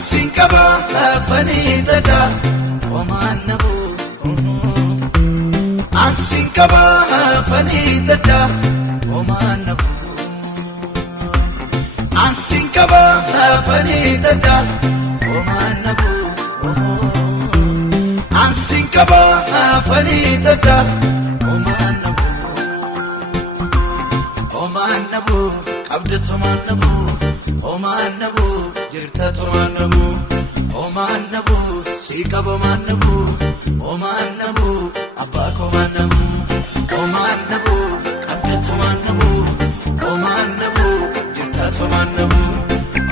asinkaba fanidada omanabu asinkaba fanidada omanabu asinkaba fanidada omanabu asinkaba fanidada omanabu omanabu qabdatu omanabu omanabu jirtatu omanabu omanabu sikaba omanabu omanabu abako omanabu omanabu qabdatu omanabu omanabu jirtatu omanabu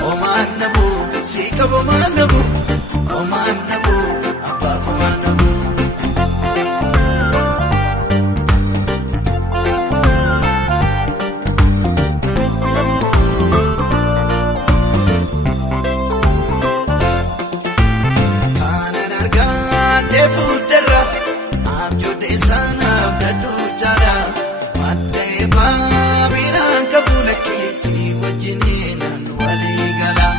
omanabu sikaba omanabu omanabu abako omanabu si wajininan waligala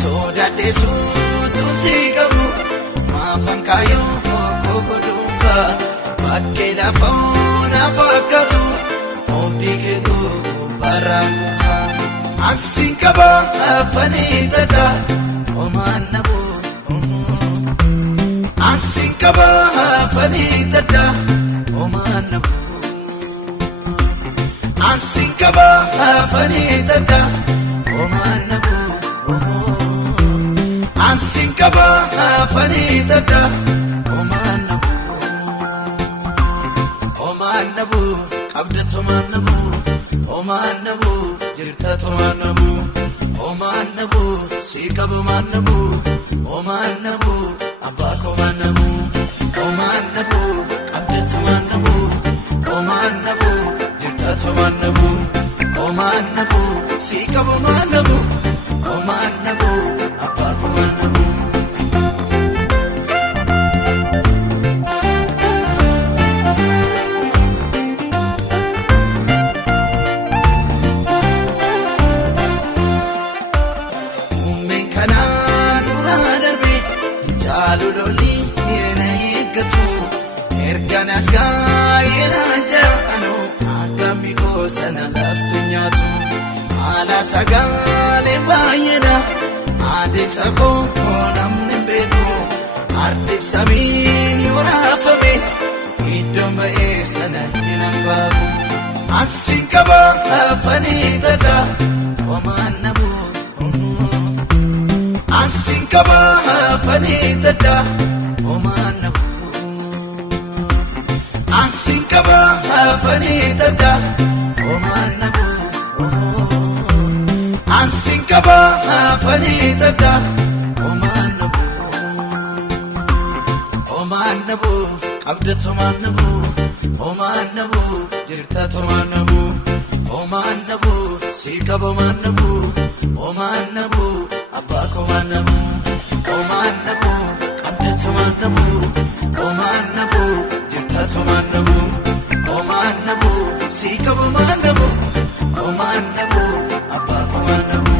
soda desu tu sigabu mafankayo kokodufa bakela fauna fakatu obdikego baramufa asinkaba fanidada omanabu asinkaba fanidada omanabu asinkaba fanidada omanabu asinkaba fanidada omanabu omanabu qabdatu omanabu omanabu jirtatu omanabu omanabu sikaba omanabu omanabu abako omanabu omanabu qabdatu omanabu omanabu omanabu omanabu sikaba omanabu omanabu abako omanabu ummenkana nuradarbe jaluloli yena eggatu erganas gaayena jaano agamiko sana laftunyatu ala sagale bayena adibsako namne beko adibsamin yorafame idoma esana inankabu asinkaba fanidada omanabu asinkaba fanidada omanabu asinkaba fanidada omanabu asinkaba fanidada omanabu omanabu qabdatu omanabu omanabu jirtatu omanabu omanabu sikaba omanabu omanabu abako omanabu omanabu qabdatu omanabu omanabu jirtatu omanabu omanabu sikaba omanabu omanabu abako omanabu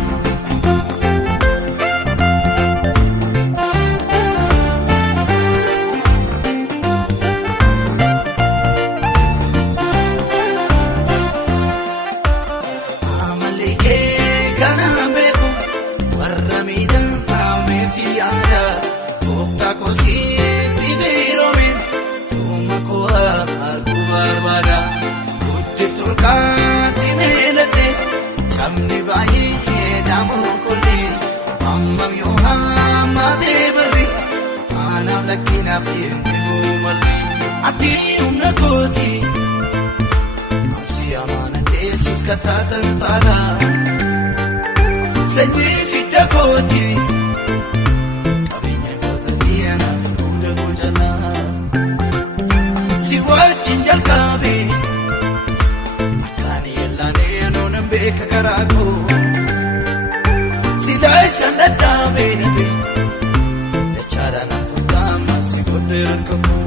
amalike kana beku warramida amefiyada ofta kosi tibiromin umako argubarbada utifturkati melade chamni bayi namu kulli ammam yohamma bebri ana lakina fi numalli ati umnakoti asiyamana desus katata tala sanyi fidakoti kabine kota diana fuda gojala siwachin jalkabe akani yellane nonan beka karako silai sandadabe nabe lechara na futama sigoder kako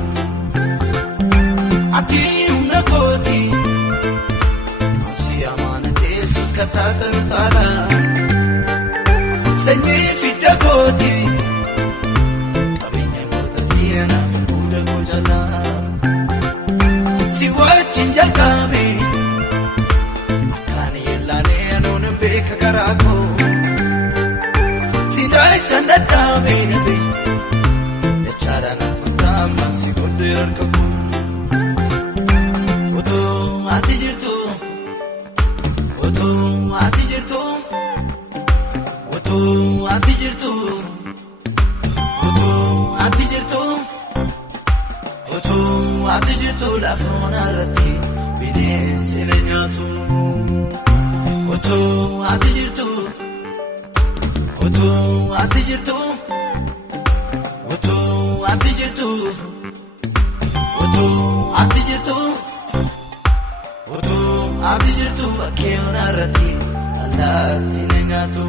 ati umnakoti asiyamana desus katata tala sanyi fidakoti godhe harka koo. Otoo ati jirtu, otoo ati jirtu, otoo ati jirtu, otoo ati jirtu, otoo ati jirtu lafa onarratti bineensi na nyaatu. Otoo ati jirtu, otoo ati jirtu, otoo ati jirtu, otoo ati jirtu, otoo ati jirtu bakkee onarratti allaatti na nyaatu.